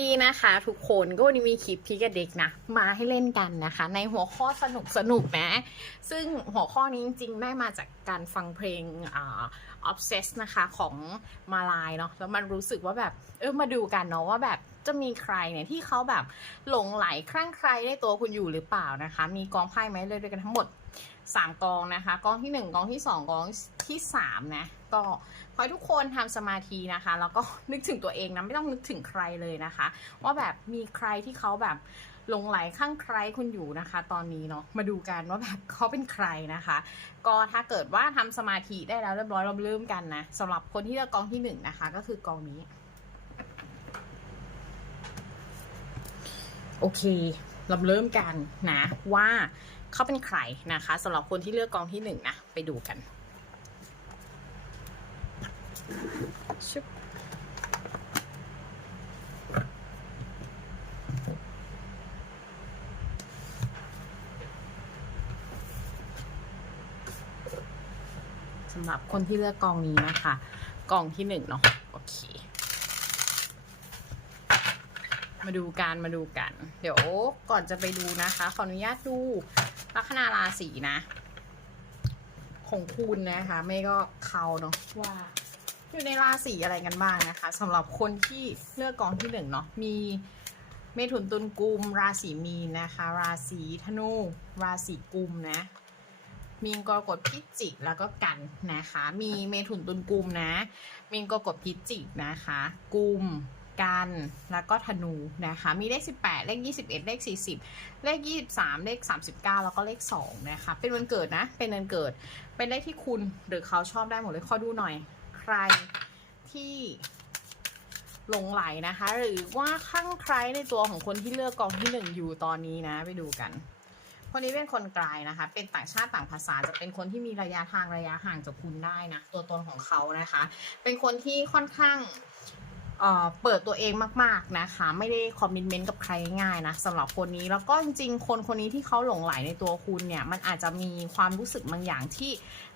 ดีนะคะทุกคนก็วันนี้มีคลิปพี่กับเด็กนะ มาให้เล่นกันนะคะ ในหัวข้อสนุกสนุกนะ ซึ่งหัวข้อนี้จริงๆ ได้มาจากการฟังเพลงอ่า obsess นะคะของมาลายเนาะแล้วมันรู้สึกว่าแบบ เออมาดูกันเนาะว่าแบบจะมีใครเนี่ยที่เขาแบบหลงไหลคลั่งใครในตัวคุณอยู่หรือเปล่านะคะ มีกองไพ่ไหมเลยด้วยกันทั้งหมด 3 กองนะคะ กองที่ 1 กองที่ 2 กองที่3นะ ก็ขอให้ทุกคนทำสมาธินะคะ แล้วก็นึกถึงตัวเองนะไม่ต้องนึกถึงใครเลยนะคะ ว่าแบบมีใครที่เขาแบบหลงไหลข้างใครคุณอยู่นะคะ ตอนนี้เนาะมาดูกันว่าแบบเขาเป็นใครนะคะ ก็ถ้าเกิดว่าทำสมาธิได้แล้วเรียบร้อยเราเริ่มกันนะสำหรับคนที่เลือกกองที่หนึ่งนะคะ ก็คือกองนี้โอเค เราเริ่มกันนะว่าเขาเป็นใครนะคะสำหรับคนที่เลือกกองที่หนึ่งนะไปดูกัน ชึบสำหรับคนที่เลือกกองนี้นะคะ กองที่หนึ่งเนาะโอเค มาดูกันมาดูกัน เดี๋ยวก่อนจะไปดูนะคะ ขออนุญาตดูลัคนาราศีนะ ของคุณนะคะ ไม่ก็เขาเนาะว่า อยู่ในราศีอะไรกันบ้างนะคะสำหรับคนที่เลือกกองที่หนึ่งเนาะมีเมถุนตุลกุม ราศีมีนนะคะ ราศีธนูราศีกุมนะ มีนกรกฎพิจิกแล้วก็กันนะคะ มีเมถุนตุลกุมนะ มีนกรกฎพิจิกนะคะ กุมกันแล้วก็ธนูนะคะ มีเลข 18 เลข 21 เลข 40 เลข 23 เลข 39 แล้วก็เลข 2 นะคะ เป็นวันเกิดนะ เป็นวันเกิด เป็นเลขที่คุณหรือเขาชอบได้หมดเลย ขอดูหน่อย ใครที่หลงไหลนะคะ หรือว่าข้างใครในตัวของคนที่เลือกกองที่หนึ่งอยู่ตอนนี้นะ ไปดูกันคนนี้เป็นคนไกลนะคะ เป็นต่างชาติต่างภาษาจะเป็นคนที่มีระยะทางระยะห่างจากคุณได้นะ ตัวตนของเขานะคะ เป็นคนที่ค่อนข้าง เปิดตัวเองมาก ๆนะคะ ไม่ได้คอมมิชเมนต์กับใครง่ายนะสำหรับคนนี้แล้วก็จริงๆ คนคนนี้ที่เขาหลงไหลในตัวคุณเนี่ย มันอาจจะมีความรู้สึกบางอย่างที่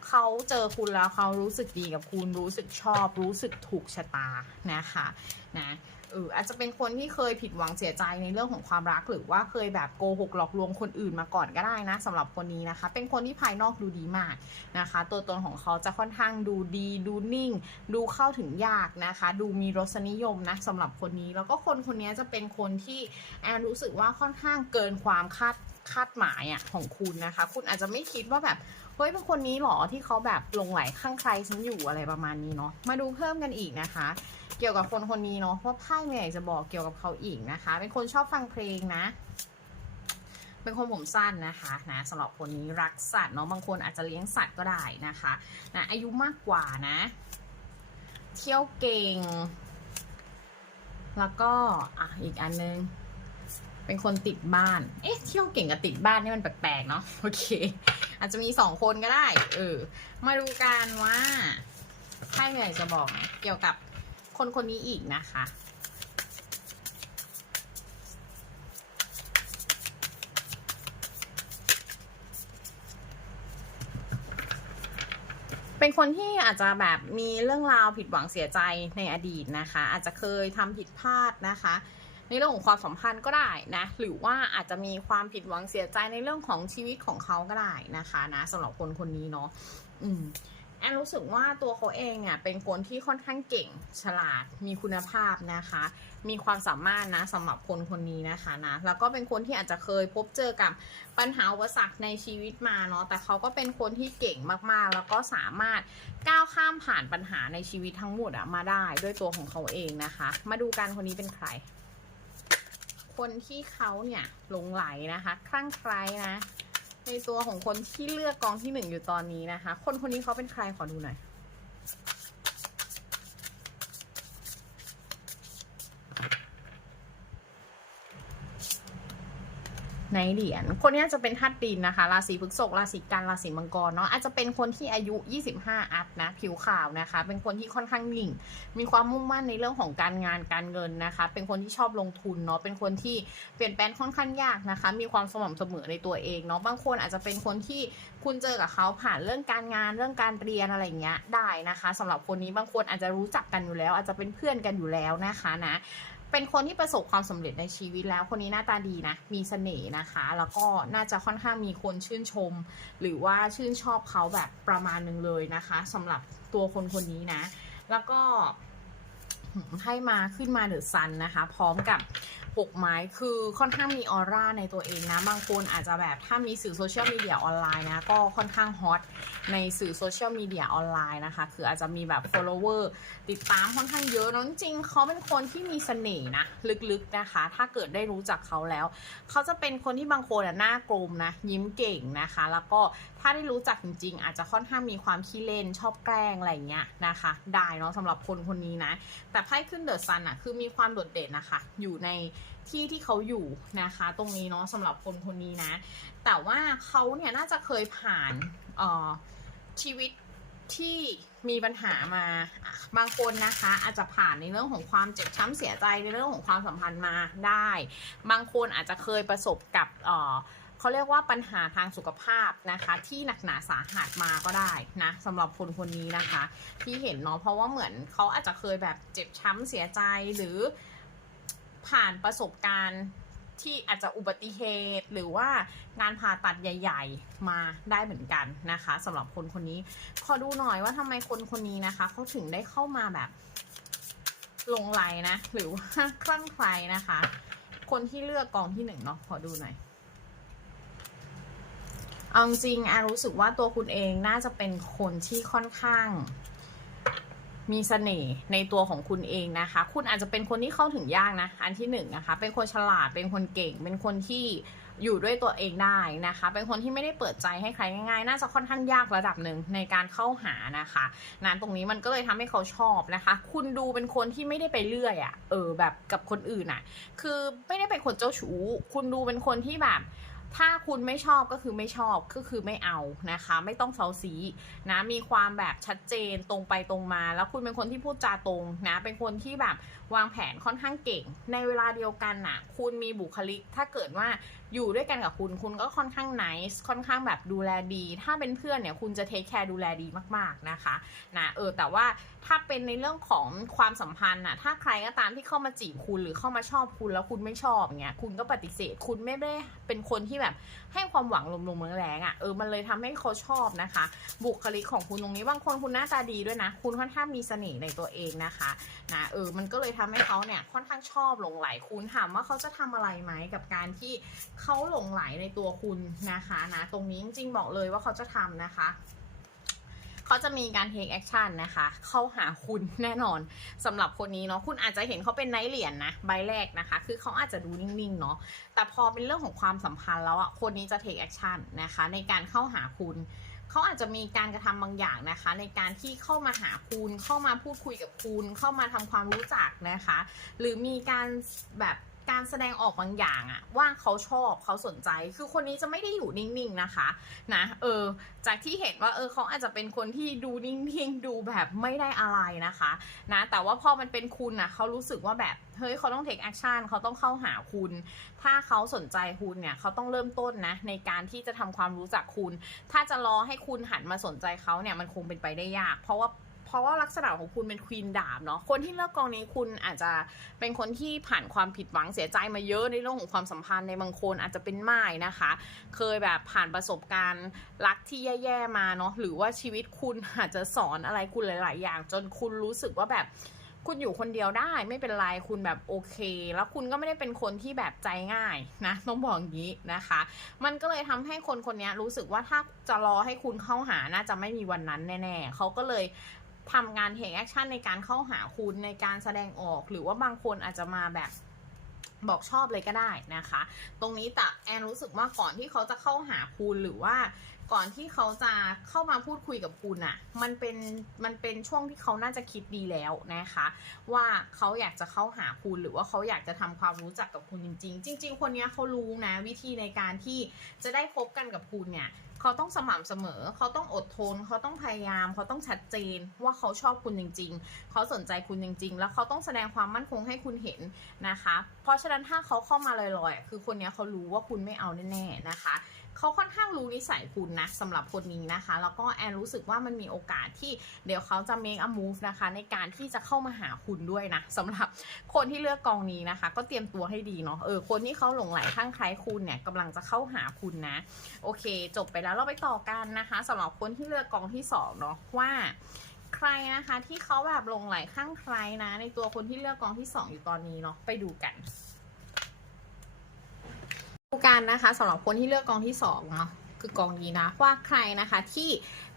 เขาเจอคุณแล้วเขารู้สึกดีกับคุณรู้สึกชอบ รู้สึกถูกชะตานะคะนะ อออาจจะเป็นคนที่เคยผิดหวังเสียใจในเรื่องของความรักหรือว่าเคยแบบโกหกหลอกลวงคนอื่นมาก่อนก็ได้นะสำหรับคนนี้นะคะ เป็นคนที่ภายนอกดูดีมากนะคะ ตัวตนของเขาจะค่อนข้างดูดีดูนิ่ง ดูเข้าถึงยากนะคะ ดูมีรสนิยมนะสำหรับคนนี้แล้วก็คนคนนี้จะเป็นคนที่แอนรู้สึกว่าค่อนข้างเกินความคาดคาดหมายอะของคุณนะคะ คุณอาจจะไม่คิดว่าแบบเฮ้ยเป็นคนนี้หรอที่เขาแบบหลงไหลข้างใครฉันอยู่อะไรประมาณนี้เนาะมาดูเพิ่มกันอีกนะคะ เกี่ยวกับคนคนนี้เนาะเพราะไพ่เนี่ยอยากจะบอกเกี่ยวกับเขาอีกนะคะ เป็นคนชอบฟังเพลงนะ เป็นคนผมสั้นนะคะนะสำหรับคนนี้รักสัตว์เนาะบางคนอาจจะเลี้ยงสัตว์ก็ได้นะคะนะอายุมากกว่านะ เที่ยวเก่ง แล้วก็อะอีกอันนึงเป็นคนติดบ้าน เอ๊ะ เที่ยวเก่งกับติดบ้านนี่มันแปลกๆเนาะ โอเค อาจจะมีสองคนก็ได้ เออ มาดูกันว่าไพ่เหนื่อยจะบอกเกี่ยวกับ คนคนนี้อีกนะคะ เป็นคนที่อาจจะแบบมีเรื่องราวผิดหวังเสียใจในอดีตนะคะ อาจจะเคยทำผิดพลาดนะคะในเรื่องของความสัมพันธ์ก็ได้นะ หรือว่าอาจจะมีความผิดหวังเสียใจในเรื่องของชีวิตของเขาก็ได้นะคะ นะสำหรับคนคนนี้เนาะอืม อนรู้สึกว่าตัวเขาเองเนี่ยเป็นคนที่ค่อนข้างเก่งฉลาดมีคุณภาพนะคะ มีความสามารถนะสำหรับคนคนนี้นะคะนะแล้วก็เป็นคนที่อาจจะเคยพบเจอกับปัญหาอุปสรรคในชีวิตมาเนาะแต่เขาก็เป็นคนที่เก่งมากๆ แล้วก็สามารถก้าวข้ามผ่านปัญหาในชีวิตทั้งหมดอะมาได้ด้วยตัวของเขาเองนะคะ มาดูกันคนนี้เป็นใคร คนที่เขาเนี่ยหลงไหลนะคะ คลั่งไคล้นะ ในตัวของคนที่เลือกกองที่หนึ่งอยู่ตอนนี้นะคะ คนคนนี้เขาเป็นใครขอดูหน่อย ในเหรียญคนนี้จะเป็นธาตุดินนะคะ ราศีพฤษภราศีกันราศีมังกรเนาะอาจจะเป็นคนที่อายุ 25 อัพนะ ผิวขาวนะคะ เป็นคนที่ค่อนข้างหนิ่ง มีความมุ่งมั่นในเรื่องของการงานการเงินนะคะ เป็นคนที่ชอบลงทุนเนาะเป็นคนที่เปลี่ยนแปลงค่อนข้างยากนะคะ มีความสม่ำเสมอในตัวเองเนาะบางคนอาจจะเป็นคนที่คุณเจอกับเขาผ่านเรื่องการงานเรื่องการเรียนอะไรเงี้ยได้นะคะสำหรับคนนี้บางคนอาจจะรู้จักกันอยู่แล้ว อาจจะเป็นเพื่อนกันอยู่แล้วนะคะนะ เป็นคนที่ประสบความสำเร็จในชีวิตแล้ว คนนี้หน้าตาดีนะ มีเสน่ห์นะคะ แล้วก็น่าจะค่อนข้างมีคนชื่นชม หรือว่าชื่นชอบเขาแบบประมาณหนึ่งเลยนะคะสำหรับตัวคนคนนี้นะ แล้วก็ให้มาขึ้นมาเดอะซันนะคะ พร้อมกับ หกไม้คือค่อนข้างมีออร่าในตัวเองนะ บางคนอาจจะแบบถ้ามีสื่อโซเชียลมีเดียออนไลน์นะ ก็ค่อนข้างฮอตในสื่อโซเชียลมีเดียออนไลน์นะคะ คืออาจจะมีแบบ follower ติดตามค่อนข้างเยอะเนอะจริงเขาเป็นคนที่มีเสน่ห์นะ ลึกๆนะคะ ถ้าเกิดได้รู้จักเขาแล้ว เขาจะเป็นคนที่บางคนอะหน้ากลมนะ ยิ้มเก่งนะคะ แล้วก็ ถ้าได้รู้จักจริง ๆ อาจจะค่อนข้างมีความขี้เล่นชอบแกล้งอะไรเงี้ยนะคะ ได้เนาะสำหรับคนคนนี้นะ แต่ไพ่ขึ้นเดอะซันอะคือมีความโดดเด่นนะคะ อยู่ในที่ที่เขาอยู่นะคะ ตรงนี้เนาะสำหรับคนคนนี้นะ แต่ว่าเขาเนี่ยน่าจะเคยผ่านเอ่อชีวิตที่มีปัญหามาบางคนนะคะ อาจจะผ่านในเรื่องของความเจ็บช้ำเสียใจในเรื่องของความสัมพันธ์มาได้ บางคนอาจจะเคยประสบกับ เขาเรียกว่าปัญหาทางสุขภาพนะคะ ที่หนักหนาสาหัสมาก็ได้นะสำหรับคนคนนี้นะคะ ที่เห็นเนาะเพราะว่าเหมือนเขาอาจจะเคยแบบเจ็บช้ำเสียใจหรือผ่านประสบการณ์ที่อาจจะอุบัติเหตุหรือว่างานผ่าตัดใหญ่ ๆ มาได้เหมือนกันนะคะสำหรับคนคนนี้ขอดูหน่อยว่าทำไมคนคนนี้นะคะเขาถึงได้เข้ามาแบบลงไหลนะ หรือว่าคลั่งไคล้นะคะ คนที่เลือกกองที่หนึ่งเนาะขอดูหน่อย เอาจริงอนรู้สึกว่าตัวคุณเองน่าจะเป็นคนที่ค่อนข้าง มีเสน่ห์ในตัวของคุณเองนะคะ คุณอาจจะเป็นคนที่เข้าถึงยากนะ อันที่หนึ่งนะคะ เป็นคนฉลาด เป็นคนเก่ง เป็นคนที่อยู่ด้วยตัวเองได้นะคะ เป็นคนที่ไม่ได้เปิดใจให้ใครง่ายๆ น่าจะค่อนข้างยากระดับหนึ่งในการเข้าหานะคะนั้นตรงนี้มันก็เลยทำให้เขาชอบนะคะ คุณดูเป็นคนที่ไม่ได้ไปเรื่อยอะ่ะ เออแบบกับคนอื่นอะ่ะ คือไม่ได้เป็นคนเจ้าชู้ คุณดูเป็นคนที่แบบ ถ้าคุณไม่ชอบก็คือไม่ชอบก็คือไม่เอานะคะ ไม่ต้องเซาซีนะมีความแบบชัดเจนตรงไปตรงมา แล้วคุณเป็นคนที่พูดจาตรงนะ เป็นคนที่แบบวางแผนค่อนข้างเก่ง ในเวลาเดียวกันน่ะ คุณมีบุคลิก ถ้าเกิดว่าอยู่ด้วยกันกับคุณ คุณก็ค่อนข้างไนส์ค่อนข้างแบบดูแลดี ถ้าเป็นเพื่อนเนี่ย คุณจะเทคแคร์ดูแลดีมากๆนะคะนะเออแต่ว่าถ้าเป็นในเรื่องของความสัมพันธ์น่ะถ้าใครก็ตามที่เข้ามาจีบคุณหรือเข้ามาชอบคุณแล้วคุณไม่ชอบเงี้ยคุณก็ปฏิเสธคุณไม่ได้เป็นคนที่แบบให้ความหวังลมๆแรงๆอะเออมันเลยทำให้เขาชอบนะคะ บุคลิกของคุณตรงนี้บางคนคุณหน้าตาดีด้วยนะ คุณค่อนข้างมีเสน่ห์ในตัวเองนะคะนะเออมันก็เลยทำให้เขาเนี่ยค่อนข้างชอบหลงไหลคุณถามว่าเขาจะทำอะไรไหมกับการที่เขาหลงไหลในตัวคุณนะคะนะตรงนี้จริงๆบอกเลยว่าเขาจะทำนะคะเขาจะมีการ take action นะคะ เข้าหาคุณแน่นอนสำหรับคนนี้เนาะคุณอาจจะเห็นเขาเป็นไนท์เหรียญนะใบแรกนะคะ คือเขาอาจจะดูนิ่งๆเนาะแต่พอเป็นเรื่องของความสัมพันธ์แล้วอะคนนี้จะ take action นะคะ ในการเข้าหาคุณ เขาอาจจะมีการกระทำบางอย่างนะคะ ในการที่เข้ามาหาคุณเข้ามาพูดคุยกับคุณ เข้ามาทำความรู้จักนะคะ หรือมีการแบบ การแสดงออกบางอย่างอะว่าเขาชอบเขาสนใจ คือคนนี้จะไม่ได้อยู่นิ่งๆนะคะนะเออจากที่เห็นว่าเออเขาอาจจะเป็นคนที่ดูนิ่งๆดูแบบไม่ได้อะไรนะคะนะแต่ว่าพอมันเป็นคุณนะเขารู้สึกว่าแบบเฮ้ยเขาต้อง take action เขาต้องเข้าหาคุณ ถ้าเขาสนใจคุณเนี่ยเขาต้องเริ่มต้นนะในการที่จะทำความรู้จักคุณ ถ้าจะรอให้คุณหันมาสนใจเขาเนี่ยมันคงเป็นไปได้ยาก เพราะว่า เพราะว่าลักษณะของคุณเป็นควีนดาบเนาะคนที่เลือกกองนี้คุณอาจจะเป็นคนที่ผ่านความผิดหวังเสียใจมาเยอะในเรื่องของความสัมพันธ์ในบางคนอาจจะเป็นม่ายนะคะ เคยแบบผ่านประสบการณ์รักที่แย่ๆมาเนาะหรือว่าชีวิตคุณอาจจะสอนอะไรคุณหลาย ๆ อย่าง จนคุณรู้สึกว่าแบบคุณอยู่คนเดียวได้ไม่เป็นไรคุณแบบโอเค แล้วคุณก็ไม่ได้เป็นคนที่แบบใจง่ายนะต้องบอกอย่างนี้นะคะ มันก็เลยทำให้คนคนนี้รู้สึกว่าถ้าจะรอให้คุณเข้าหาน่าจะไม่มีวันนั้นแน่ๆเขาก็เลย ทำงานเทคแอคชั่นในการเข้าหาคุณในการแสดงออก หรือว่าบางคนอาจจะมาแบบบอกชอบเลยก็ได้นะคะ ตรงนี้แต่แอนรู้สึกว่าก่อนที่เขาจะเข้าหาคุณหรือว่าก่อนที่เขาจะเข้ามาพูดคุยกับคุณอะ่ะ มันเป็นมันเป็นช่วงที่เขาน่าจะคิดดีแล้วนะคะ ว่าเขาอยากจะเข้าหาคุณหรือว่าเขาอยากจะทำความรู้จักกับคุณจริง ๆ จริง ๆ คนนี้เขารู้นะวิธีในการที่จะได้พบกันกับคุณเนี่ย เขาต้องสม่ำเสมอ เขาต้องอดทน เขาต้องพยายาม เขาต้องชัดเจนว่าเขาชอบคุณจริง ๆ เขาสนใจคุณจริง ๆ แล้วเขาต้องแสดงความมั่นคงให้คุณเห็นนะคะ เพราะฉะนั้นถ้าเขาเข้ามาลอยๆ คือคนนี้เขารู้ว่าคุณไม่เอาแน่ๆนะคะ เขาค่อนข้างรู้นิสัยคุณนะสำหรับคนนี้นะคะ แล้วก็แอนรู้สึกว่ามันมีโอกาสที่เดี๋ยวเขาจะ make a move นะคะ ในการที่จะเข้ามาหาคุณด้วยนะสำหรับคนที่เลือกกองนี้นะคะ ก็เตรียมตัวให้ดีเนาะเออคนที่เขาหลงไหลข้างใครคุณเนี่ยกำลังจะเข้าหาคุณนะ โอเค จบไปแล้วเราไปต่อกันนะคะสำหรับคนที่เลือกกองที่สองเนาะว่าใครนะคะที่เขาแบบหลงไหลข้างใครนะ ในตัวคนที่เลือกกองที่สองอยู่ตอนนี้เนาะไปดูกัน ดูกันนะคะสำหรับคนที่เลือกกองที่สองเนาะคือกองนี้นะว่าใครนะคะที่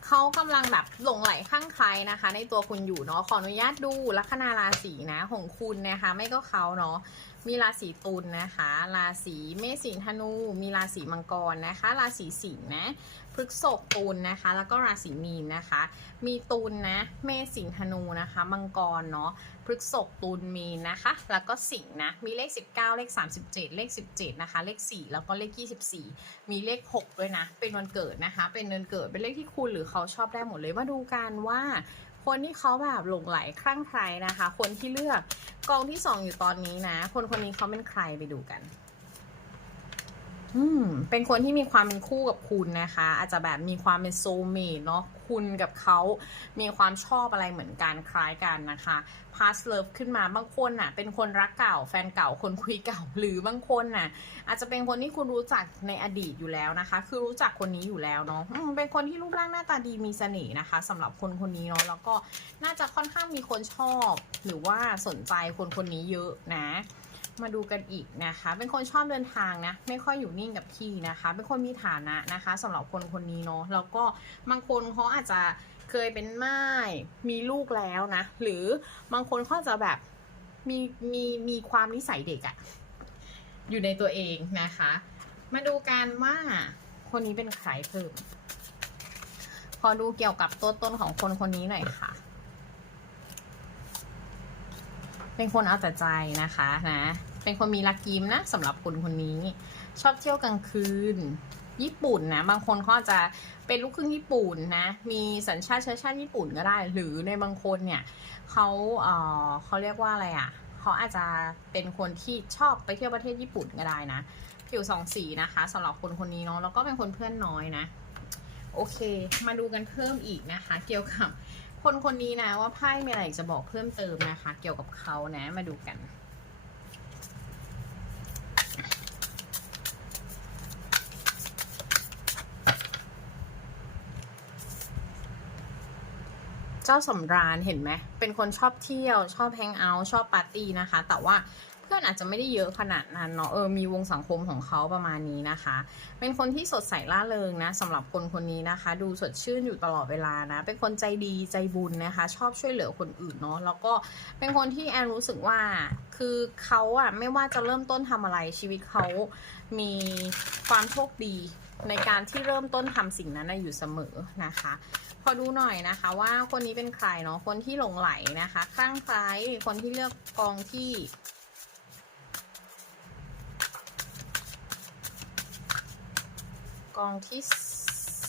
เขากำลังแบบหลงไหลข้างใครนะคะ ในตัวคุณอยู่เนาะขออนุญาตดูลัคนาราศีนะของคุณนะคะ ไม่ก็เขาเนาะมีราศีตุลนะคะ ราศีเมษสิงธนู มีราศีมังกรนะคะ ราศีสิงห์นะ พฤษภตุลนะคะ แล้วก็ราศีมีนนะคะ มีตุลนะเมษสิงห์ธนูนะคะมังกรเนาะพฤษภตุลมีนนะคะ แล้วก็สิงห์นะมีเลข 19 เลข 37 เลข 17 นะคะ เลข 4 แล้วก็เลข 24 มีเลข 6 ด้วยนะ เป็นวันเกิดนะคะ เป็นเดือนเกิดเป็นเลขที่คุณหรือเขาชอบได้หมดเลยมาดูกันว่าคนที่เขาแบบหลงไหลคลั่งใครนะคะ คนที่เลือกกองที่ 2 อยู่ตอนนี้นะ คนคนนี้เขาเป็นใครไปดูกัน อืมเป็นคนที่มีความเป็นคู่กับคุณนะคะ อาจจะแบบมีความเป็นโซเมทเนาะคุณกับเขามีความชอบอะไรเหมือนกันคล้ายกันนะคะ past love ขึ้นมาบางคนน่ะ เป็นคนรักเก่า แฟนเก่าคนคุยเก่าหรือบางคนน่ะ อาจจะเป็นคนที่คุณรู้จักในอดีตอยู่แล้วนะคะ คือรู้จักคนนี้อยู่แล้วเนาะเป็นคนที่รูปร่างหน้าตาดีมีเสน่ห์นะคะสำหรับคนคนนี้เนาะแล้วก็น่าจะค่อนข้างมีคนชอบ หรือว่าสนใจคนคนนี้เยอะนะ มาดูกันอีกนะคะ เป็นคนชอบเดินทางนะ ไม่ค่อยอยู่นิ่งกับที่นะคะ เป็นคนมีฐานะนะคะสำหรับคนคนนี้เนาะ แล้วก็บางคนเขาอาจจะเคยเป็นม่ายมีลูกแล้วนะ หรือบางคนเขาจจะแบบมีมีมีความนิสัยเด็กอะอยู่ในตัวเองนะคะ มาดูกันว่าคนนี้เป็นใครเพิ่ม ขอดูเกี่ยวกับตัวตนของคนคนนี้หน่อยค่ะเป็นคนเอาแต่ใจนะคะนะ เป็นคนมีรักยิ้มนะสำหรับคนคนนี้ ชอบเที่ยวกลางคืน ญี่ปุ่นนะ บางคนเขาจะเป็นลูกครึ่งญี่ปุ่นนะ มีสัญชาติเชื้อชาติญี่ปุ่นก็ได้ หรือในบางคนเนี่ยเขาเออเขาเรียกว่าอะไรอะ่ะเขาอาจจะเป็นคนที่ชอบไปเที่ยวประเทศญี่ปุ่นก็ได้นะผิวสองสีนะคะสำหรับคนคนนี้เนาะแล้วก็เป็นคนเพื่อนน้อยนะ โอเค มาดูกันเพิ่มอีกนะคะ เกี่ยวกับคนคนนี้นะว่าไพ่มีอะไรจะบอกเพิ่มเติมนะคะ เกี่ยวกับเขานะมาดูกัน จ้าสำราญเห็นไหม เป็นคนชอบเที่ยว ชอบแฮงเอาท์ชอบปาร์ตี้นะคะ แต่ว่าเพื่อนอาจจะไม่ได้เยอะขนาดนั้นเนาะ เออ มีวงสังคมของเขาประมาณนี้นะคะ เป็นคนที่สดใสล่าเริงนะสำหรับคนคนนี้นะคะ ดูสดชื่นอยู่ตลอดเวลานะ เป็นคนใจดีใจบุญนะคะ ชอบช่วยเหลือคนอื่นเนาะ แล้วก็เป็นคนที่แอนรู้สึกว่า คือเขาอะไม่ว่าจะเริ่มต้นทำอะไรชีวิตเขามีความโชคดีในการที่เริ่มต้นทำสิ่งนั้นอยู่เสมอนะคะ อดูหน่อยนะคะว่าคนนี้เป็นใครเนาะคนที่หลงไหลนะคะคลั่งไคล้คนที่เลือกกองที่กองที่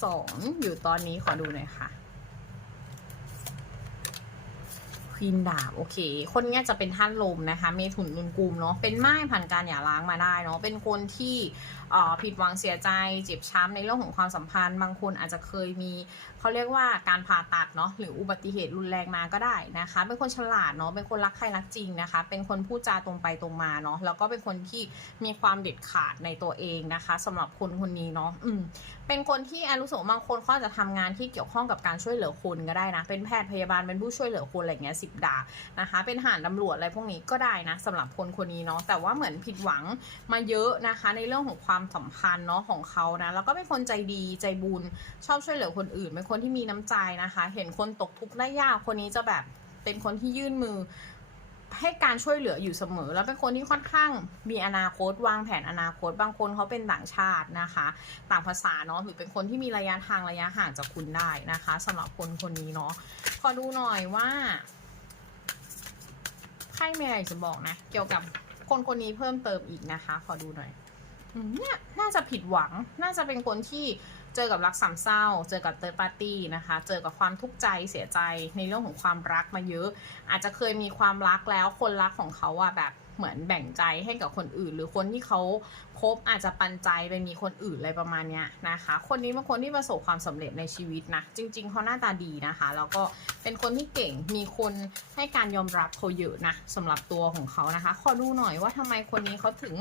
สองอยู่ตอนนี้ขอดูหน่อยค่ะควีนดาบโอเค คนนี้จะเป็นท่านลมนะคะ เมถุนลุนกุมเนาะเป็นไม้ผ่านการหย่าร้างมาได้เนาะเป็นคนที่ผิดหวังเสียใจเจ็บช้ำในเรื่องของความสัมพันธ์ บางคนอาจจะเคยมี เขาเรียกว่าการผ่าตัดเนาะหรืออุบัติเหตุรุนแรงมาก็ได้นะคะ เป็นคนฉลาดเนาะเป็นคนรักใครรักจริงนะคะ เป็นคนพูดจาตรงไปตรงมาเนาะแล้วก็เป็นคนที่มีความเด็ดขาดในตัวเองนะคะสำหรับคนคนนี้เนาะอืมเป็นคนที่อนรู้สึกบางคนเขาจะทำงานที่เกี่ยวข้องกับการช่วยเหลือคนก็ได้นะ เป็นแพทย์พยาบาลเป็นผู้ช่วยเหลือคนอะไรเงี้ยสิบดานะคะ เป็นทหารตำรวจอะไรพวกนี้ก็ได้นะสำหรับคนคนนี้เนาะแต่ว่าเหมือนผิดหวังมาเยอะนะคะ ในเรื่องของความสัมพันธ์เนาะของเขานะแล้วก็เป็นคนใจดีใจบุญชอบช่วยเหลือคนอื่นเป็นคนที่มีน้ำใจนะคะ เห็นคนตกทุกข์ได้ยากคนนี้จะแบบเป็นคนที่ยื่นมือ ให้การช่วยเหลืออยู่เสมอ แล้วเป็นคนที่ค่อนข้างมีอนาคตวางแผนอนาคต บางคนเขาเป็นต่างชาตินะคะ ต่างภาษาเนาะหรือเป็นคนที่มีระยะทางระยะห่างจากคุณได้นะคะสำหรับคนคนนี้เนาะขอดูหน่อยว่าไพ่มีอะไรจะบอกนะ เกี่ยวกับคนคนนี้เพิ่มเติมอีกนะคะ ขอดูหน่อย เนี่ยน่าจะผิดหวัง น่าจะเป็นคนที่เจอกับรักสามเศร้า เจอกับเตอร์ปาร์ตี้นะคะ เจอกับความทุกข์ใจเสียใจในเรื่องของความรักมาเยอะ อาจจะเคยมีความรักแล้วคนรักของเขาอะแบบ เหมือนแบ่งใจให้กับคนอื่น หรือคนที่เขาคบอาจจะปันใจไปมีคนอื่นอะไรประมาณเนี้ยนะคะ คนนี้เป็นคนที่ประสบความสำเร็จในชีวิตนะ จริง ๆเขาหน้าตาดีนะคะ แล้วก็เป็นคนที่เก่งมีคนให้การยอมรับเขาเยอะนะสำหรับตัวของเขานะคะ ขอดูหน่อยว่าทำไมคนนี้เขาถึง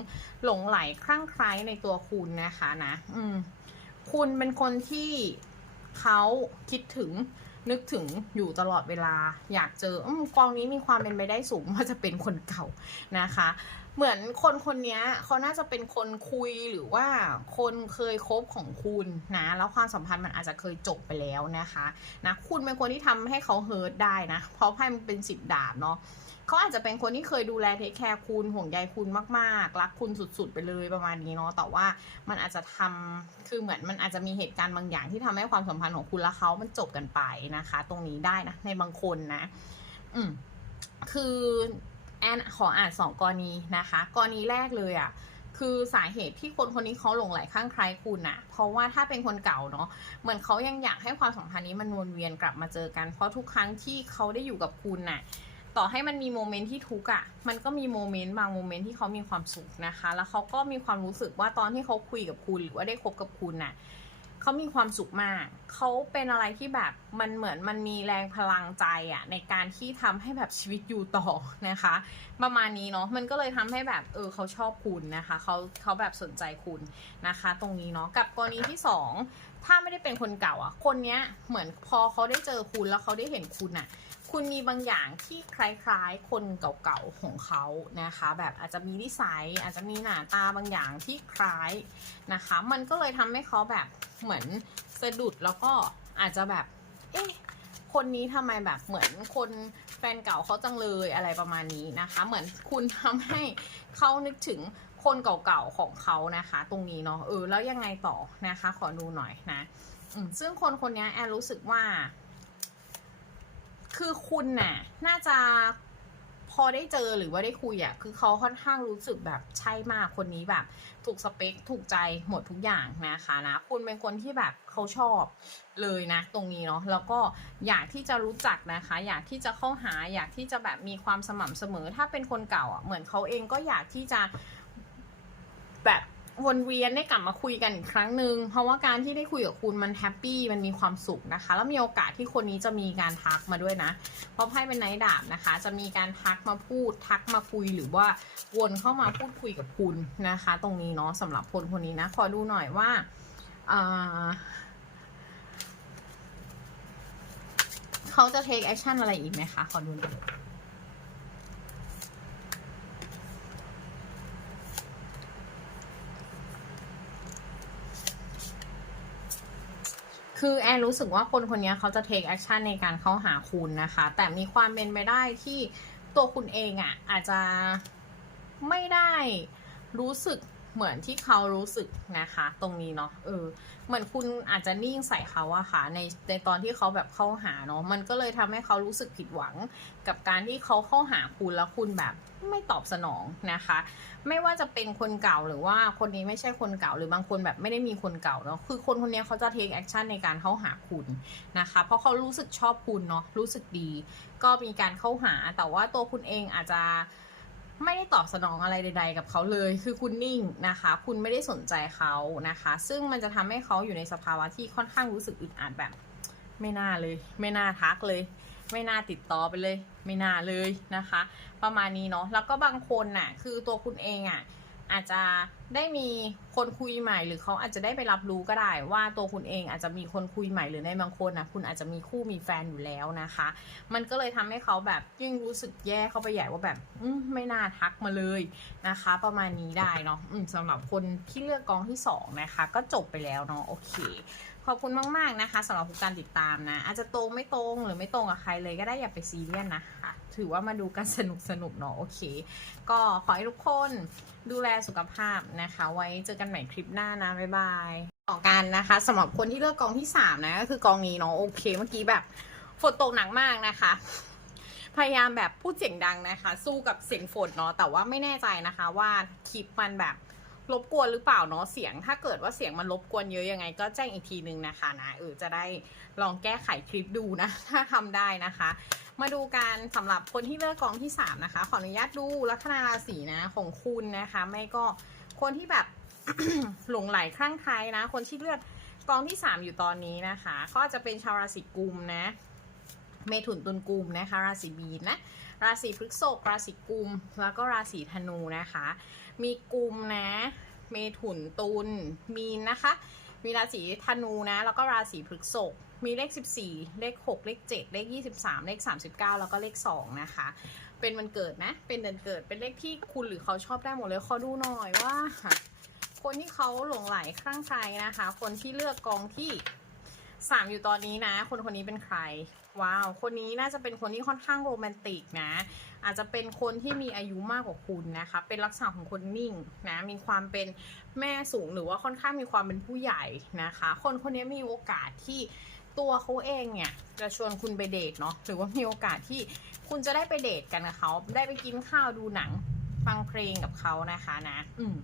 หลงไหลคลั่งไคล้ในตัวคุณนะคะนะ อืมคุณเป็นคนที่เขาคิดถึง นึกถึงอยู่ตลอดเวลา อยากเจออกองนี้มีความเป็นไปได้สูงว่าจะเป็นคนเก่านะคะ เหมือนคนคนนี้เขาน่าจะเป็นคนคุยหรือว่าคนเคยคบของคุณนะ แล้วความสัมพันธ์มันอาจจะเคยจบไปแล้วนะคะนะคุณเป็นคนที่ทำให้เขาเฮิร์ตได้นะ เพราะไพ่มันเป็นสิบดาบเนาะเขาอาจจะเป็นคนที่เคยดูแลเทคแคร์คุณห่วงใยคุณมากๆ รักคุณสุดๆ ไปเลยประมาณนี้เนาะแต่ว่ามันอาจจะทำคือเหมือนมันอาจจะมีเหตุการณ์บางอย่างที่ทำให้ความสัมพันธ์ของคุณและเขามันจบกันไปนะคะ ตรงนี้ได้นะในบางคนนะ อืมคือ แอนขออ่านสองกรณีนะคะ กรณีแรกเลยอะ่ะคือสาเหตุที่คนคนนี้เขาหลงไหลข้างใครคุณอะเพราะว่าถ้าเป็นคนเก่าเนาะเหมือนเขายังอยากให้ความสัมพันธ์นี้มันวนเวียนกลับมาเจอกัน เพราะทุกครั้งที่เขาได้อยู่กับคุณน่ะต่อให้มันมีโมเมนต์ที่ทุกข์อะมันก็มีโมเมนต์บางโมเมนต์ที่เขามีความสุขนะคะ แล้วเขาก็มีความรู้สึกว่าตอนที่เขาคุยกับคุณหรือว่าได้คบกับคุณน่ะ เขามีความสุขมาก เขาเป็นอะไรที่แบบมันเหมือนมันมีแรงพลังใจอะในการที่ทำให้แบบชีวิตอยู่ต่อนะคะ ประมาณนี้เนาะมันก็เลยทำให้แบบเออเขาชอบคุณนะคะเขาเขาแบบสนใจคุณนะคะ ตรงนี้เนาะกับกรณีที่สองถ้าไม่ได้เป็นคนเก่าอะคนเนี้ยเหมือนพอเขาได้เจอคุณแล้วเขาได้เห็นคุณอะ คุณมีบางอย่างที่คล้ายๆ คนเก่าๆของเขานะคะ แบบอาจจะมีนิสัยอาจจะมีหน้าตาบางอย่างที่คล้ายนะคะ มันก็เลยทำให้เขาแบบเหมือนสะดุดแล้วก็อาจจะแบบ เอ๊ะคนนี้ทำไมแบบเหมือนคนแฟนเก่าเขาจังเลยอะไรประมาณนี้นะคะ เหมือนคุณทำให้เขานึกถึงคนเก่าๆของเขานะคะ ตรงนี้เนาะเออแล้วยังไงต่อนะคะ ขอดูหน่อยนะซึ่งคนคนนี้แอนรู้สึกว่า คือคุณน่ะ น่าจะพอได้เจอหรือว่าได้คุยอะ่ะ คือเขาค่อนข้างรู้สึกแบบใช่มากคนนี้แบบ ถูกสเปคถูกใจหมดทุกอย่างนะคะนะ คุณเป็นคนที่แบบเขาชอบเลยนะ ตรงนี้เนาะ แล้วก็อยากที่จะรู้จักนะคะ อยากที่จะเข้าหา อยากที่จะแบบมีความสม่ำเสมอ ถ้าเป็นคนเก่าอะ เหมือนเขาเองก็อยากที่จะ วนเวียนได้กลับมาคุยกันอีกครั้งหนึ่งเพราะว่าการที่ได้คุยกับคุณมันแฮปปี้มันมีความสุขนะคะ แล้วมีโอกาสที่คนนี้จะมีการทักมาด้วยนะ เพราะไพ่เป็นไนท์ดาบนะคะ จะมีการทักมาพูดทักมาคุยหรือว่าวนเข้ามาพูดคุยกับคุณนะคะ ตรงนี้เนาะสำหรับคนคนนี้นะขอดูหน่อยว่าเขาจะ take action อะไรอีกไหมคะขอดูหน่อย คือแอนรู้สึกว่าคนคนนี้เขาจะ take action ในการเข้าหาคุณนะคะ แต่มีความเป็นไปได้ที่ตัวคุณเองอะ่ะอาจจะไม่ได้รู้สึก เหมือนที่เขารู้สึกนะคะ ตรงนี้เนาะเออ เหมือนคุณอาจจะนิ่งใส่เขาอะค่ะ ในในตอนที่เขาแบบเข้าหาเนาะมันก็เลยทำให้เขารู้สึกผิดหวัง กับการที่เขาเข้าหาคุณแล้วคุณแบบไม่ตอบสนองนะคะ ไม่ว่าจะเป็นคนเก่าหรือว่าคนนี้ไม่ใช่คนเก่า หรือบางคนแบบไม่ได้มีคนเก่าเนาะคือคนคนนี้เขาจะ take action ในการเข้าหาคุณนะคะ เพราะเขารู้สึกชอบคุณเนาะรู้สึกดี ก็มีการเข้าหาแต่ว่าตัวคุณเองอาจจะ ไม่ได้ตอบสนองอะไรใด ๆ กับเขาเลย คือคุณนิ่งนะคะ คุณไม่ได้สนใจเขานะคะ ซึ่งมันจะทำให้เขาอยู่ในสภาวะที่ค่อนข้างรู้สึกอึดอัดแบบ ไม่น่าเลย ไม่น่าทักเลย ไม่น่าติดต่อไปเลย ไม่น่าเลยนะคะ ประมาณนี้เนาะ แล้วก็บางคนน่ะ คือตัวคุณเองอะอาจจะ ได้มีคนคุยใหม่ หรือเขาอาจจะได้ไปรับรู้ก็ได้ ว่าตัวคุณเองอาจจะมีคนคุยใหม่หรือในบางคนนะคุณอาจจะมีคู่มีแฟนอยู่แล้วนะคะ มันก็เลยทำให้เขาแบบยิ่งรู้สึกแย่เข้าไปใหญ่ว่าแบบไม่น่าทักมาเลยนะคะ ประมาณนี้ได้เนาะอืมสำหรับคนที่เลือกกองที่สองนะคะ ก็จบไปแล้วเนาะโอเคขอบคุณมากๆนะคะสำหรับการติดตามนะ อาจจะตรงไม่ตรงหรือไม่ตรงกับใครเลยก็ได้อย่าไปซีเรียสนะคะถือว่ามาดูกันสนุกสนุกๆเนาะโอเค ก็ขอให้ทุกคนดูแลสุขภาพนะคะ ไว้เจอกันใหม่คลิปหน้านะ บ๊ายบายต่อกันนะคะสำหรับคนที่เลือกกองที่ 3 นะก็คือกองนี้เนาะโอเคเมื่อกี้แบบฝนตกหนักมากนะคะ พยายามแบบพูดเสียงดังนะคะ สู้กับเสียงฝนเนาะแต่ว่าไม่แน่ใจนะคะว่าคลิปมันแบบรบกวนหรือเปล่าเนาะเสียง ถ้าเกิดว่าเสียงมันรบกวนเยอะยังไง ก็แจ้งอีกทีนึงนะคะนะเออจะได้ลองแก้ไขคลิปดูนะ ถ้าทำได้นะคะ มาดูการสำหรับคนที่เลือกกองที่ 3 นะคะ ขออนุญาตดูลัคนาราศีนะของคุณนะคะ ไม่ก็ คนที่แบบ หลงไหลคลั่งไคล้นะ คนที่เลือกกองที่ 3 อยู่ตอนนี้นะคะ ก็จะเป็นชาวราศีกุมนะ เมถุนตุลกุมนะคะ ราศีมีนนะ ราศีพฤษภราศีกุม แล้วก็ราศีธนูนะคะ มีกุมนะ เมถุนตุลมีนนะคะ มีราศีธนูนะ แล้วก็ราศีพฤษภมีเลข 14 เลข 6 เลข 7 เลข 23 เลข 39 แล้วก็เลข 2 นะคะ เป็นวันเกิดนะ เป็นเดือนเกิด เป็นเลขที่คุณหรือเขาชอบได้หมดเลย ขอดูหน่อยว่า คนที่เขาหลงไหลคลั่งไคล้นะคะ คนที่เลือกกองที่3อยู่ตอนนี้นะ คนคนนี้เป็นใคร ว้าว คนนี้น่าจะเป็นคนที่ค่อนข้างโรแมนติกนะ อาจจะเป็นคนที่มีอายุมากกว่าคุณนะคะ เป็นลักษณะของคนนิ่งนะ มีความเป็นแม่สูงหรือว่าค่อนข้างมีความเป็นผู้ใหญ่นะคะ คนคนนี้มีโอกาสที่ ตัวเขาเองเนี่ยจะชวนคุณไปเดทเนาะหรือว่ามีโอกาสที่คุณจะได้ไปเดทกันกับเขาได้ไปกินข้าวดูหนังฟังเพลงกับเขานะคะนะ อืม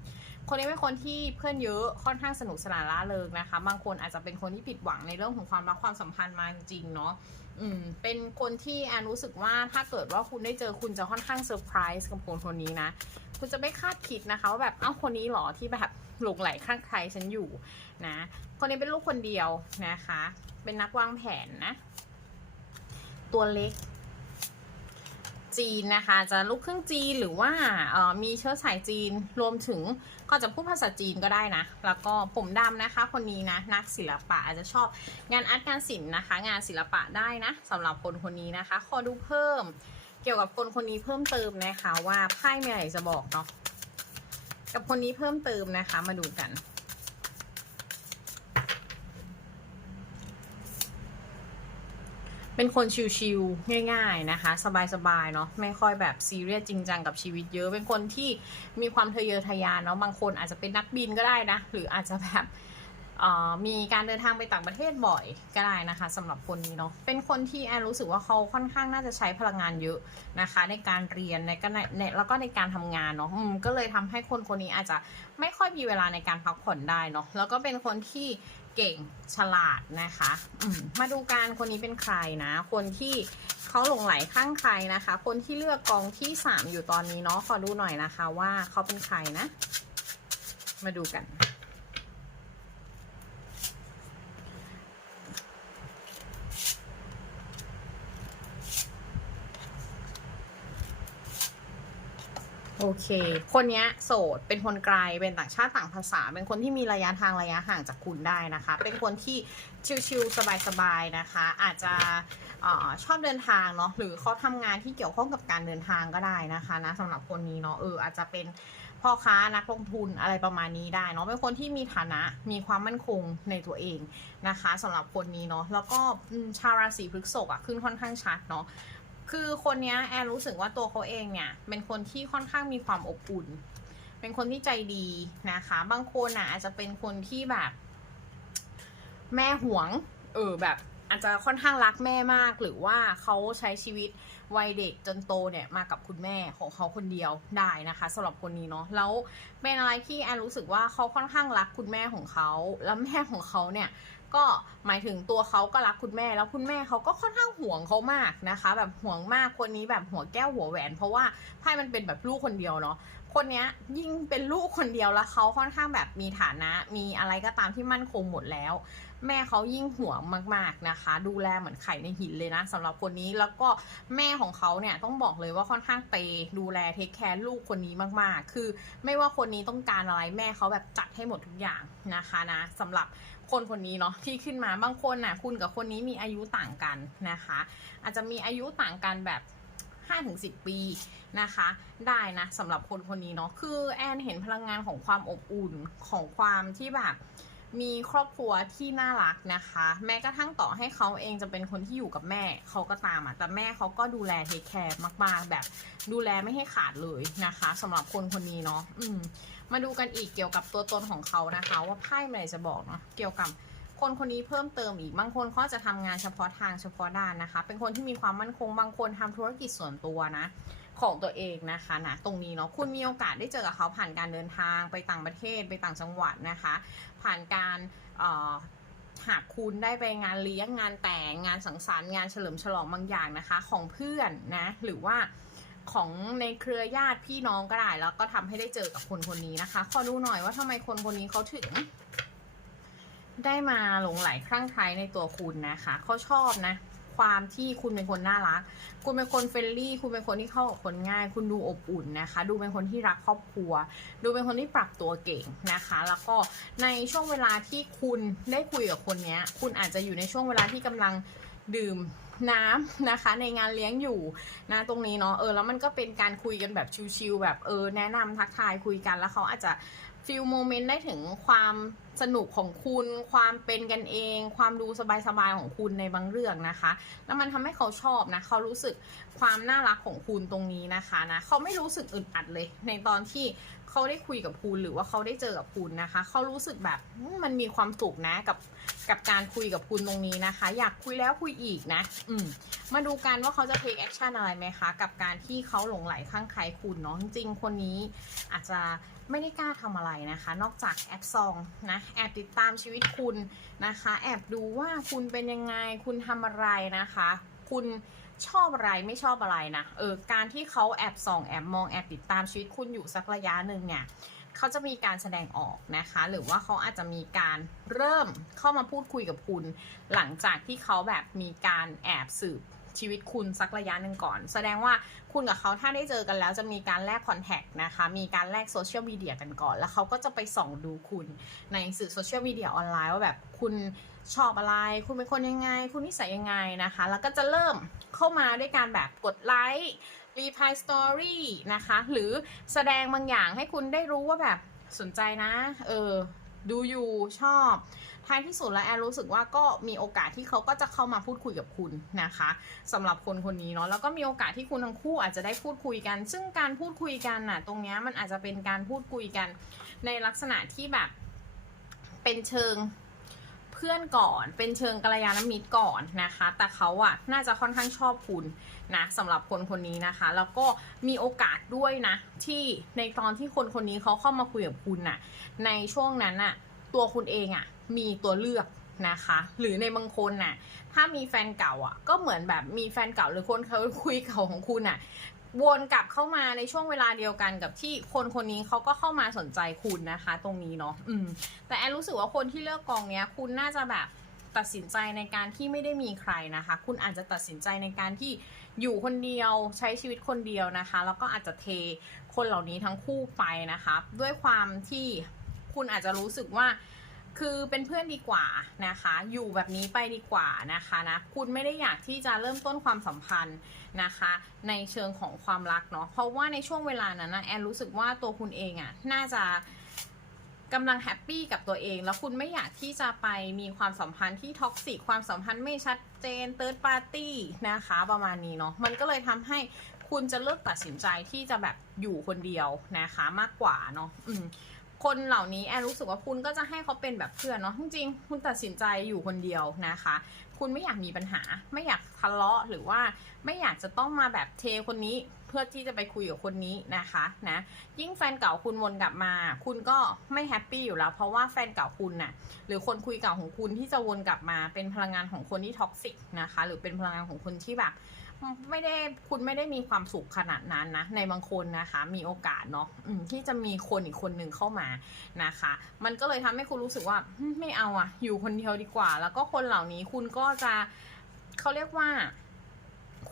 คนนี้เป็นคนที่เพื่อนเยอะค่อนข้างสนุกสนานล่าเริงนะคะ บางคนอาจจะเป็นคนที่ผิดหวังในเรื่องของความรักความสัมพันธ์มาจริงๆเนาะ อืมเป็นคนที่แอนรู้สึกว่าถ้าเกิดว่าคุณได้เจอคุณจะค่อนข้างเซอร์ไพรส์กับคนคนนี้นะ คุณจะไม่คาดคิดนะคะว่าแบบเอ้าคนนี้เหรอที่แบบหลงไหลข้างใครฉันอยู่นะ คนนี้เป็นลูกคนเดียวนะคะ เป็นนักวางแผนนะ ตัวเล็ก จีนนะคะ จะลูกครึ่งจีนหรือว่าออมีเชื้อสายจีนรวมถึงก็จะพูดภาษาจีนก็ได้นะ แล้วก็ผมดำนะคะ คนนี้นะนักศิลปะอาจจะชอบงานอาร์ตงานศิลป์นะคะ งานศิลปะได้นะสำหรับคนคนนี้นะคะ ขอดูเพิ่ม เกี่ยวกับคนคนนี้เพิ่มเติมนะคะ ว่าไพ่มีอะไรจะบอกเนาะกับคนนี้เพิ่มเติมนะคะ มาดูกัน เป็นคนชิวๆง่ายๆนะคะ สบายๆเนาะไม่ค่อยแบบซีเรียสจริงจังกับชีวิตเยอะ เป็นคนที่มีความทะเยอทะยานเนาะบางคนอาจจะเป็นนักบินก็ได้นะ หรืออาจจะแบบมีการเดินทางไปต่างประเทศบ่อยก็ได้นะคะสำหรับคนนี้เนาะเป็นคนที่แอนรู้สึกว่าเขาค่อนข้างน่าจะใช้พลังงานเยอะนะคะ ในการเรียนในก็ในแล้วก็ในการทำงานเนาะก็เลยทำให้คนคนนี้อาจจะไม่ค่อยมีเวลาในการพักผ่อนได้เนาะแล้วก็เป็นคนที่ เก่งฉลาดนะคะมมาดูการคนนี้เป็นใครนะ คนที่เขาหลงไหลข้างใครนะคะ คนที่เลือกกองที่3อยู่ตอนนี้เนาะขอดูหน่อยนะคะว่าเขาเป็นใครนะ มาดูกัน โอเค คนเนี้ยโสด เป็นคนไกล เป็นต่างชาติต่างภาษา เป็นคนที่มีระยะทางระยะห่างจากคุณได้นะคะ เป็นคนที่ชิลๆสบายๆนะคะ อาจจะออชอบเดินทางเนาะ หรือเขาทำงานที่เกี่ยวข้องกับการเดินทางก็ได้นะคะนะสำหรับคนนี้เนาะ เอออาจจะเป็นพ่อค้านักลงทุนอะไรประมาณนี้ได้เนาะ เป็นคนที่มีฐานะ มีความมั่นคงในตัวเองนะคะสำหรับคนนี้เนาะ แล้วก็ชาวราศีพฤษภอะขึ้นค่อนข้างชัดเนาะ คือคนนี้แอนรู้สึกว่าตัวเขาเองเนี่ย เป็นคนที่ค่อนข้างมีความอบอุ่น เป็นคนที่ใจดีนะคะ บางคนอะอาจจะเป็นคนที่แบบ แม่หวง เออแบบอาจจะค่อนข้างรักแม่มาก หรือว่าเขาใช้ชีวิตวัยเด็กจนโตเนี่ยมากับคุณแม่ของเขาคนเดียวได้นะคะสำหรับคนนี้เนาะแล้วเป็นอะไรที่แอนรู้สึกว่าเขาค่อนข้างรักคุณแม่ของเขา แล้วแม่ของเขาเนี่ย ก็หมายถึงตัวเขาก็รักคุณแม่ แล้วคุณแม่เขาก็ค่อนข้างห่วงเขามากนะคะ แบบห่วงมากคนนี้แบบหัวแก้วหัวแหวน เพราะว่าไพ่มันเป็นแบบลูกคนเดียวเนาะคนเนี้ยยิ่งเป็นลูกคนเดียวแล้วเขาค่อนข้างแบบมีฐานะ มีอะไรก็ตามที่มั่นคงหมดแล้ว แม่เขายิ่งห่วงมากๆนะคะ ดูแลเหมือนไข่ในหินเลยนะสำหรับคนนี้แล้วก็แม่ของเขาเนี่ยต้องบอกเลยว่าค่อนข้างเปย์ดูแลเทคแคร์ลูกคนนี้มากๆ คือไม่ว่าคนนี้ต้องการอะไรแม่เขาแบบจัดให้หมดทุกอย่างนะคะนะสำหรับ คนคนนี้เนาะที่ขึ้นมาบางคนน่ะคุณกับคนนี้มีอายุต่างกันนะคะ อาจจะมีอายุต่างกันแบบ5-10 ปีนะคะ ได้นะสำหรับคนคนนี้เนาะคือแอนเห็นพลังงานของความอบอุ่นของความที่แบบมีครอบครัวที่น่ารักนะคะ แม้กระทั่งต่อให้เขาเองจะเป็นคนที่อยู่กับแม่เขาก็ตามอะแต่แม่เขาก็ดูแลเทคแคร์มากๆ แบบดูแลไม่ให้ขาดเลยนะคะสำหรับคนคนนี้เนาะอืม มาดูกันอีกเกี่ยวกับตัวตนของเขานะคะ ว่าไพ่อะไรจะบอกเนาะเกี่ยวกับคนคนนี้เพิ่มเติมอีกบางคนเขาจะทำงานเฉพาะทางเฉพาะด้านนะคะ เป็นคนที่มีความมั่นคงบางคนทำธุรกิจส่วนตัวนะของตัวเองนะคะนะตรงนี้เนาะคุณมีโอกาสได้เจอกับเขาผ่านการเดินทางไปต่างประเทศไปต่างจังหวัดนะคะ ผ่านการหากคุณได้ไปงานเลี้ยงงานแต่งงานสังสรรค์งานเฉลิมฉลองบางอย่างนะคะ ของเพื่อนนะหรือว่า ของในเครือญาติพี่น้องก็ได้ แล้วก็ทำให้ได้เจอกับคนคนนี้นะคะ ขอดูหน่อยว่าทำไมคนคนนี้เขาถึง ได้มาหลงไหลคลั่งไคล้ในตัวคุณนะคะเขาชอบนะ ความที่คุณเป็นคนน่ารัก คุณเป็นคนเฟรนลี่ คุณเป็นคนที่เข้ากับคนง่าย คุณดูอบอุ่นนะคะ ดูเป็นคนที่รักครอบครัว ดูเป็นคนที่ปรับตัวเก่งนะคะ แล้วก็ในช่วงเวลาที่คุณได้คุยกับคนเนี้ย คุณอาจจะอยู่ในช่วงเวลาที่กำลังดื่ม น้ำนะคะในงานเลี้ยงอยู่นะตรงนี้เนาะเออแล้วมันก็เป็นการคุยกันแบบชิวๆแบบเออแนะนำทักทายคุยกันแล้วเขาอาจจะฟิลโมเมนต์ได้ถึงความสนุกของคุณ ความเป็นกันเอง ความดูสบายๆของคุณในบางเรื่องนะคะ แล้วมันทำให้เขาชอบนะ เขารู้สึก ความน่ารักของคุณตรงนี้นะคะนะเขาไม่รู้สึกอึดอัดเลย ในตอนที่เขาได้คุยกับคุณหรือว่าเขาได้เจอกับคุณนะคะ เขารู้สึกแบบมมันมีความสุขนะกับกับการคุยกับคุณตรงนี้นะคะ อยากคุยแล้วคุยอีกนะ อืมมาดูกันว่าเขาจะ take action อะไรไหมคะ กับการที่เขาหลงไหลข้างใครคุณเนาะจริงๆคนนี้อาจจะไม่ได้กล้าทำอะไรนะคะ นอกจากแอบซองนะแอบติดตามชีวิตคุณนะคะ แอบดูว่าคุณเป็นยังไงคุณทำอะไรนะคะ คุณ ชอบอะไรไม่ชอบอะไรนะเออการที่เขาแอบส่องแอบมองแอบติดตามชีวิตคุณอยู่สักระยะหนึ่งเนี่ยเขาจะมีการแสดงออกนะคะ หรือว่าเขาอาจจะมีการเริ่มเข้ามาพูดคุยกับคุณ หลังจากที่เขาแบบมีการแอบสืบชีวิตคุณสักระยะหนึ่งก่อน แสดงว่าคุณกับเขาถ้าได้เจอกันแล้วจะมีการแลกคอนแทคนะคะ มีการแลกโซเชียลมีเดียกันก่อน แล้วเขาก็จะไปส่องดูคุณในสื่อโซเชียลมีเดียออนไลน์ว่าแบบคุณ ชอบอะไร คุณเป็นคนยังไง คุณนิสัยยังไงนะคะ แล้วก็จะเริ่มเข้ามาด้วยการแบบกดไลค์รีพายสตอรี่นะคะ หรือแสดงบางอย่างให้คุณได้รู้ว่าแบบสนใจนะ เออ ดูอยู่ชอบ ท้ายที่สุดแล้วแอนรู้สึกว่าก็มีโอกาสที่เขาก็จะเข้ามาพูดคุยกับคุณนะคะสำหรับคนคนนี้เนาะแล้วก็มีโอกาสที่คุณทั้งคู่อาจจะได้พูดคุยกัน ซึ่งการพูดคุยกันน่ะ ตรงเนี้ยมันอาจจะเป็นการพูดคุยกัน ในลักษณะที่แบบเป็นเชิง พื่อนก่อน เป็นเชิงกัลยาณมิตรก่อนนะคะ แต่เขาอะน่าจะค่อนข้างชอบคุณนะสำหรับคนคนนี้นะคะ แล้วก็มีโอกาสด้วยนะ ที่ในตอนที่คนคนนี้เขาเข้ามาคุยกับคุณน่ะ ในช่วงนั้นน่ะ ตัวคุณเองอะ่ะมีตัวเลือกนะคะ หรือในบางคนน่ะ ถ้ามีแฟนเก่าอะ ก็เหมือนแบบมีแฟนเก่าหรือคนเขาคุยเก่าของคุณอะ วนกลับเข้ามาในช่วงเวลาเดียวกันกับที่คนคนนี้เขาก็เข้ามาสนใจคุณนะคะ ตรงนี้เนาะอืม แต่แอนรู้สึกว่าคนที่เลือกกองเนี้ย คุณน่าจะแบบตัดสินใจในการที่ไม่ได้มีใครนะคะ คุณอาจจะตัดสินใจในการที่อยู่คนเดียวใช้ชีวิตคนเดียวนะคะ แล้วก็อาจจะเทคนเหล่านี้ทั้งคู่ไปนะคะ ด้วยความที่คุณอาจจะรู้สึกว่า คือเป็นเพื่อนดีกว่านะคะ อยู่แบบนี้ไปดีกว่านะคะนะ คุณไม่ได้อยากที่จะเริ่มต้นความสัมพันธ์นะคะ ในเชิงของความรักเนาะ เพราะว่าในช่วงเวลานั้นนะแอนรู้สึกว่าตัวคุณเองอะ่ะน่าจะกำลังแฮปปี้กับตัวเอง แล้วคุณไม่อยากที่จะไปมีความสัมพันธ์ที่ท็อกซิกความสัมพันธ์ไม่ชัดเจนเติร์ดปาร์ตี้นะคะประมาณนี้เนาะ มันก็เลยทำให้คุณจะเลือกตัดสินใจที่จะแบบอยู่คนเดียวนะคะมากกว่าเนาะอืม คนเหล่านี้แอนรู้สึกว่าคุณก็จะให้เขาเป็นแบบเพื่อนเนาะจริงๆคุณตัดสินใจอยู่คนเดียวนะคะ คุณไม่อยากมีปัญหา ไม่อยากทะเลาะหรือว่าไม่อยากจะต้องมาแบบเทคนนี้เพื่อที่จะไปคุยกับคนนี้นะคะนะยิ่งแฟนเก่าคุณวนกลับมา คุณก็ไม่แฮปปี้อยู่แล้ว เพราะว่าแฟนเก่าคุณน่ะหรือคนคุยเก่าของคุณที่จะวนกลับมาเป็นพลังงานของคนที่ท็อกซิกนะคะหรือเป็นพลังงานของคนที่แบบ ไม่ได้คุณไม่ได้มีความสุขขนาดนั้นนะ ในบางคนนะคะ มีโอกาสเนาะที่จะมีคนอีกคนหนึ่งเข้ามานะคะ มันก็เลยทำให้คุณรู้สึกว่าไม่เอาอะอยู่คนเดียวดีกว่า แล้วก็คนเหล่านี้คุณก็จะเขาเรียกว่า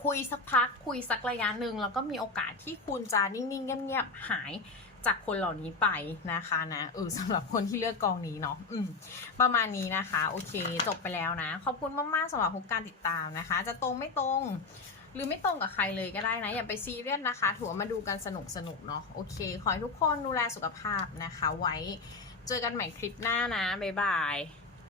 คุยสักพักคุยสักระยะหนึ่งแล้วก็มีโอกาสที่คุณจะนิ่งๆเงียบๆหายจากคนเหล่านี้ไปนะคะนะเออสำหรับคนที่เลือกกองนี้เนาะอืม ประมาณนี้นะคะ โอเค จบไปแล้วนะ ขอบคุณมากๆสำหรับทุกการติดตามนะคะ จะตรงไม่ตรง หรือไม่ตรงกับใครเลยก็ได้นะ อย่าไปซีเรียสนะคะ ถือว่ามาดูกันสนุกสนุกๆเนาะโอเค ขอให้ทุกคนดูแลสุขภาพนะคะ ไว้เจอกันใหม่คลิปหน้านะ บ๊ายบาย